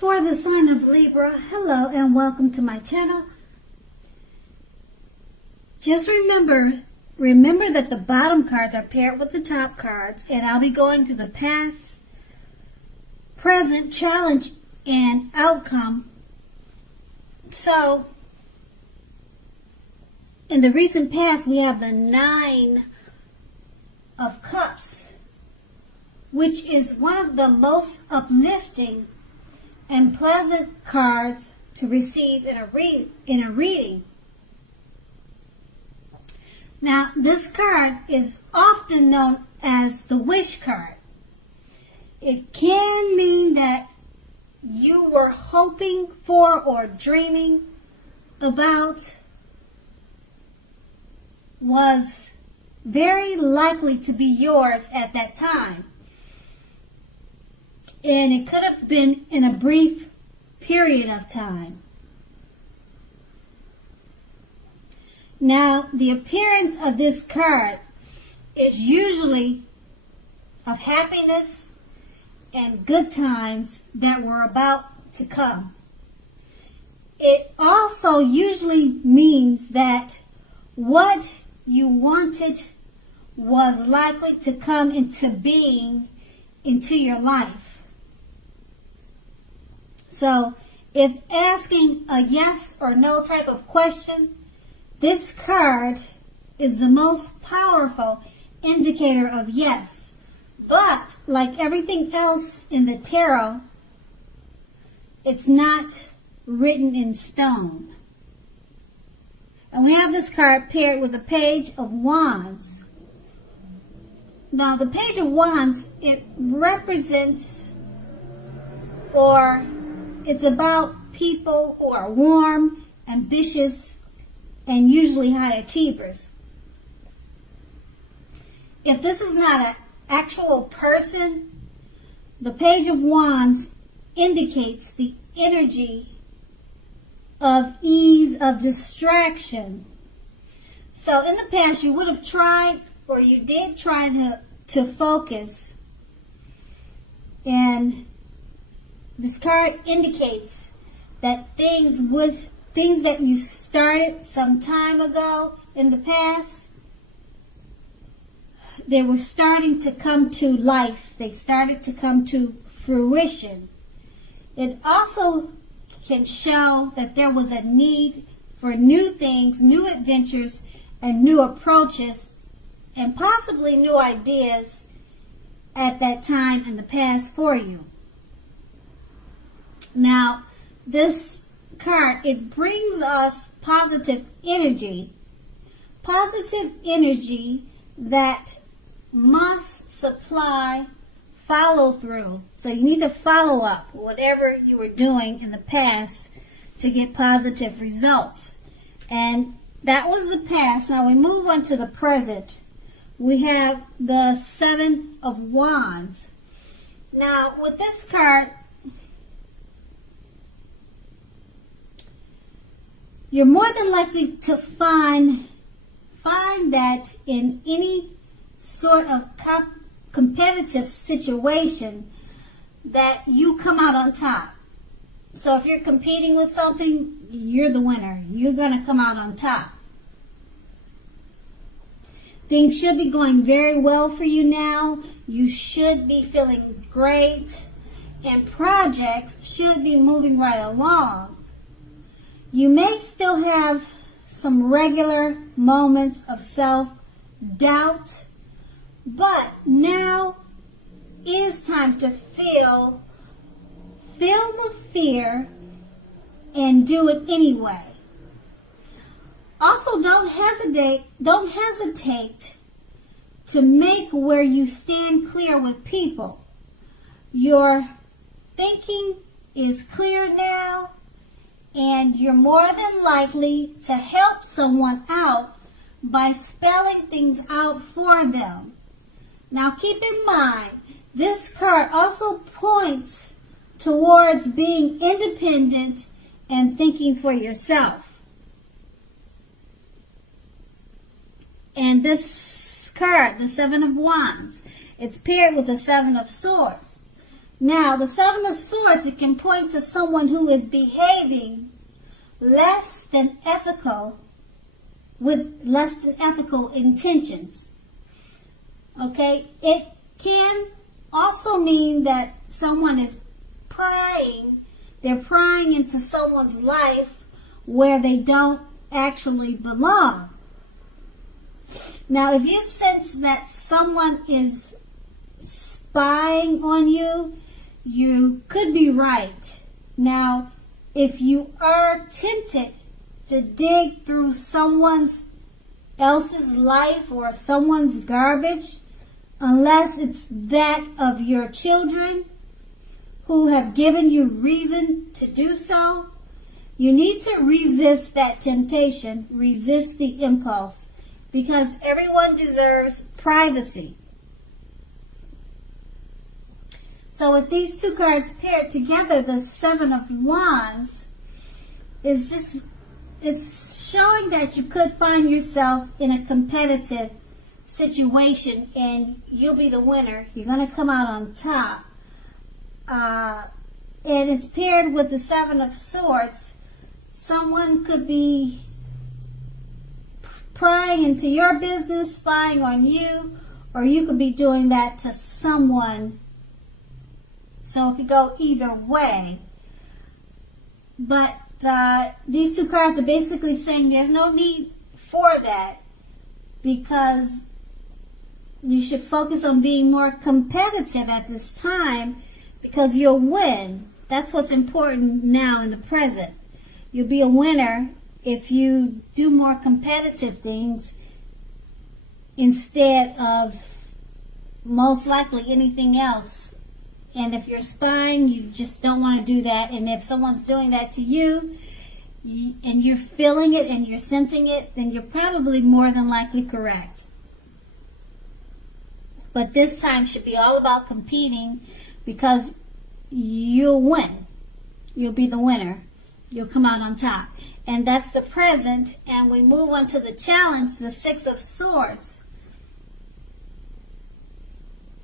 For the sign of Libra, hello and welcome to my channel. Just remember that the bottom cards are paired with the top cards, and I'll be going through the past, present, challenge, and outcome. So, in the recent past, we have the Nine of Cups, which is one of the most uplifting and pleasant cards to receive in a reading. Now, this card is often known as the wish card. It can mean that you were hoping for or dreaming about was very likely to be yours at that time. And it could have been in a brief period of time. Now, the appearance of this card is usually of happiness and good times that were about to come. It also usually means that what you wanted was likely to come into being into your life. So, if asking a yes or no type of question, this card is the most powerful indicator of yes. But, like everything else in the tarot, it's not written in stone. And we have this card paired with the Page of Wands. Now, the Page of Wands, it represents, or it's about people who are warm, ambitious, and usually high achievers. If this is not an actual person, the Page of Wands indicates the energy of ease, of distraction. So in the past, you would have tried, or you did try to focus, and this card indicates that things that you started some time ago in the past, they were starting to come to life. They started to come to fruition. It also can show that there was a need for new things, new adventures, and new approaches, and possibly new ideas at that time in the past for you. Now, this card, it brings us positive energy that must supply follow through. So you need to follow up whatever you were doing in the past to get positive results. And that was the past. Now we move on to the present. We have the Seven of Wands. Now with this card, you're more than likely to find that in any sort of competitive situation that you come out on top. So if you're competing with something, you're the winner. You're going to come out on top. Things should be going very well for you now. You should be feeling great, and projects should be moving right along. You may still have some regular moments of self-doubt, but now is time to feel the fear and do it anyway. Also, don't hesitate to make where you stand clear with people. Your thinking is clear now, and you're more than likely to help someone out by spelling things out for them. Now keep in mind, this card also points towards being independent and thinking for yourself. And this card, the Seven of Wands, it's paired with the Seven of Swords. Now, the Seven of Swords, it can point to someone who is behaving less than ethical, with less than ethical intentions. Okay? It can also mean that someone is prying. They're prying into someone's life where they don't actually belong. Now, if you sense that someone is spying on you, you could be right. Now, if you are tempted to dig through someone else's life or someone's garbage, unless it's that of your children who have given you reason to do so, you need to resist that temptation, resist the impulse, because everyone deserves privacy. So with these two cards paired together, the Seven of Wands is just, it's showing that you could find yourself in a competitive situation and you'll be the winner. You're going to come out on top. And it's paired with the Seven of Swords. Someone could be prying into your business, spying on you, or you could be doing that to someone. So it could go either way. But these two cards are basically saying there's no need for that, because you should focus on being more competitive at this time, because you'll win. That's what's important now in the present. You'll be a winner if you do more competitive things instead of most likely anything else. And if you're spying, you just don't want to do that. And if someone's doing that to you, and you're feeling it and you're sensing it, then you're probably more than likely correct. But this time should be all about competing, because you'll win. You'll be the winner. You'll come out on top. And that's the present. And we move on to the challenge, the Six of Swords.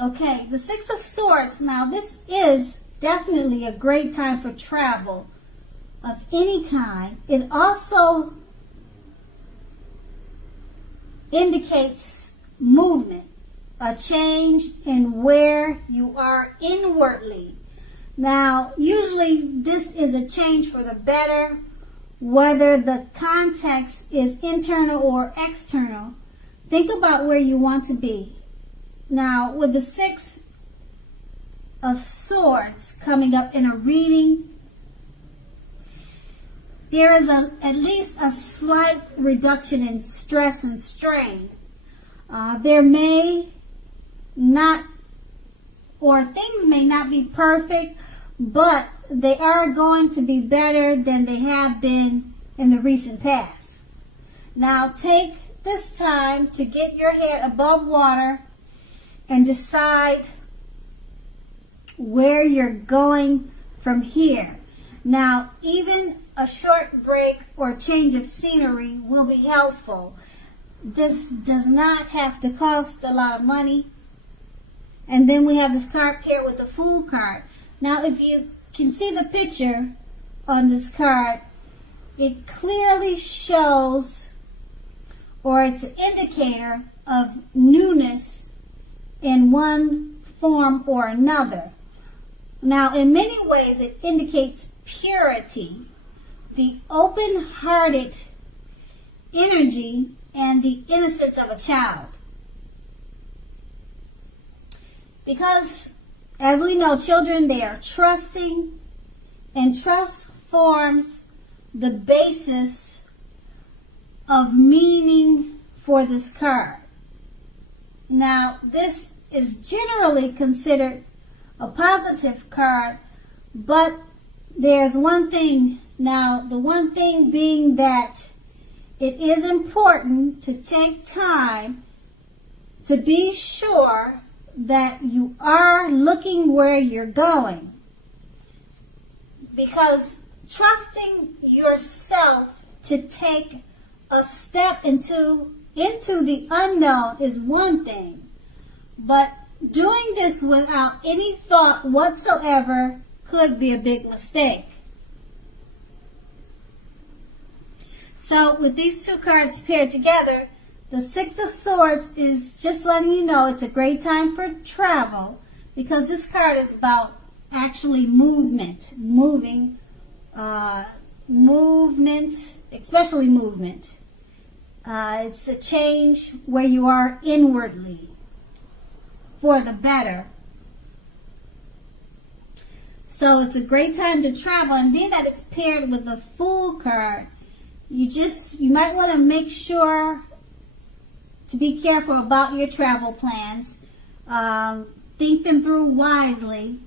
Okay, the Six of Swords. Now, this is definitely a great time for travel of any kind. It also indicates movement, a change in where you are inwardly. Now, usually this is a change for the better, whether the context is internal or external. Think about where you want to be. Now, with the Six of Swords coming up in a reading, there is at least a slight reduction in stress and strain. There may not, or things may not be perfect, but they are going to be better than they have been in the recent past. Now, take this time to get your head above water and decide where you're going from here. Now, even a short break or change of scenery will be helpful. This does not have to cost a lot of money. And then we have this card paired with the Fool card. Now, if you can see the picture on this card, it clearly shows, or it's an indicator of newness in one form or another. Now, in many ways, it indicates purity, the open-hearted energy, and the innocence of a child. Because, as we know, children, they are trusting, and trust forms the basis of meaning for this card. Now, this is generally considered a positive card, but there's one thing. Now, the one thing being that it is important to take time to be sure that you are looking where you're going. Because trusting yourself to take a step into the unknown is one thing, but doing this without any thought whatsoever could be a big mistake. So with these two cards paired together, the Six of Swords is just letting you know it's a great time for travel, because this card is about actually movement, especially movement. It's a change where you are inwardly for the better. So it's a great time to travel, and being that it's paired with the Fool card, you might want to make sure to be careful about your travel plans. Think them through wisely,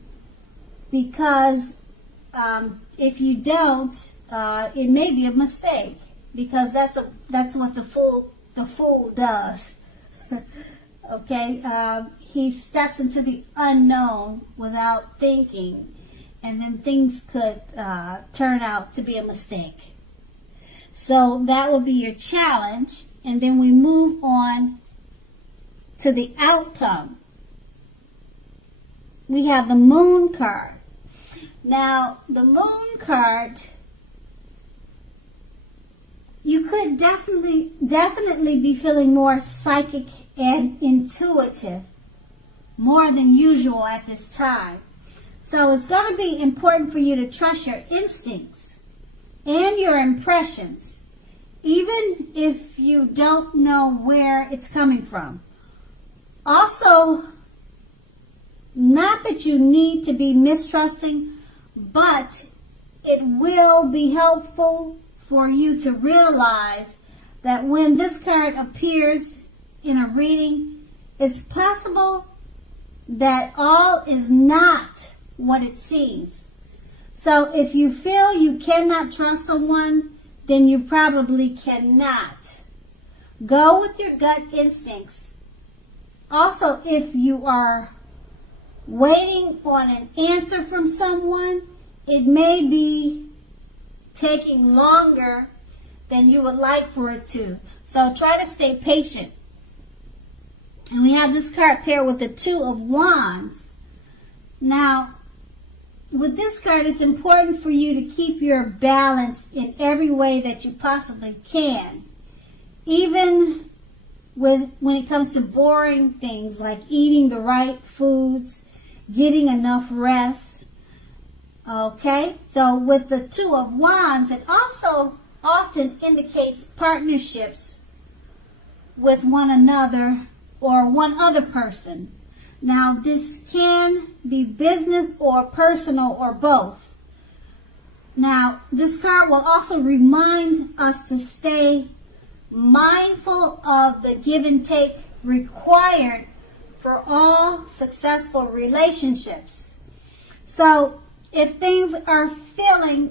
because if you don't, it may be a mistake, because that's what the fool does. Okay, he steps into the unknown without thinking, and then things could turn out to be a mistake. So that will be your challenge, and then we move on to the outcome. We have the Moon card. Now, the Moon card, you could definitely be feeling more psychic and intuitive, more than usual at this time. So it's going to be important for you to trust your instincts and your impressions, even if you don't know where it's coming from. Also, not that you need to be mistrusting, but it will be helpful for you to realize that when this card appears in a reading, it's possible that all is not what it seems. So if you feel you cannot trust someone, then you probably cannot. Go with your gut instincts. Also, if you are waiting on an answer from someone, it may be taking longer than you would like for it to. So try to stay patient. And we have this card paired with the Two of Wands. Now, with this card, it's important for you to keep your balance in every way that you possibly can. Even when it comes to boring things like eating the right foods, getting enough rest. Okay, so with the Two of Wands, it also often indicates partnerships with one another or one other person. Now, this can be business or personal or both. Now, this card will also remind us to stay mindful of the give and take required for all successful relationships. So, if things are feeling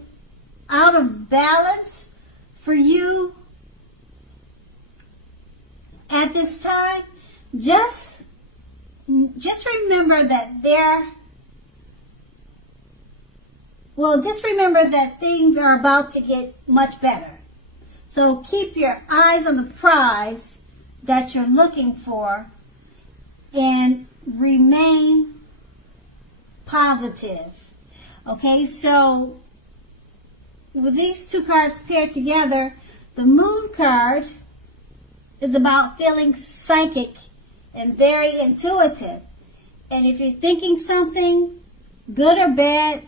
out of balance for you at this time, just remember that things are about to get much better. So keep your eyes on the prize that you're looking for and remain positive. Okay, so with these two cards paired together, the Moon card is about feeling psychic and very intuitive. And if you're thinking something, good or bad,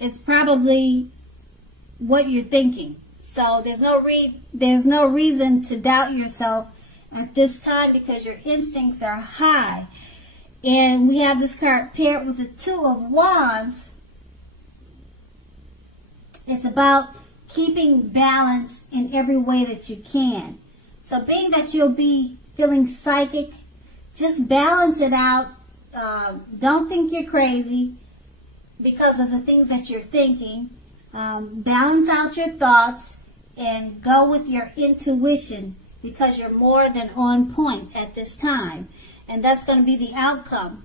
it's probably what you're thinking. So there's no reason to doubt yourself at this time, because your instincts are high. And we have this card paired with the Two of Wands. It's about keeping balance in every way that you can. So being that you'll be feeling psychic, just balance it out. Don't think you're crazy because of the things that you're thinking. Balance out your thoughts and go with your intuition, because you're more than on point at this time. And that's going to be the outcome.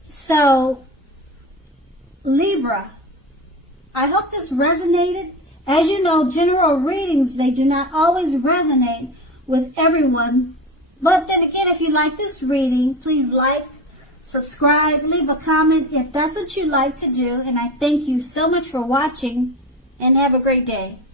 So, Libra, I hope this resonated. As you know, general readings, they do not always resonate with everyone. But then again, if you like this reading, please like, subscribe, leave a comment if that's what you like to do. And I thank you so much for watching, and have a great day.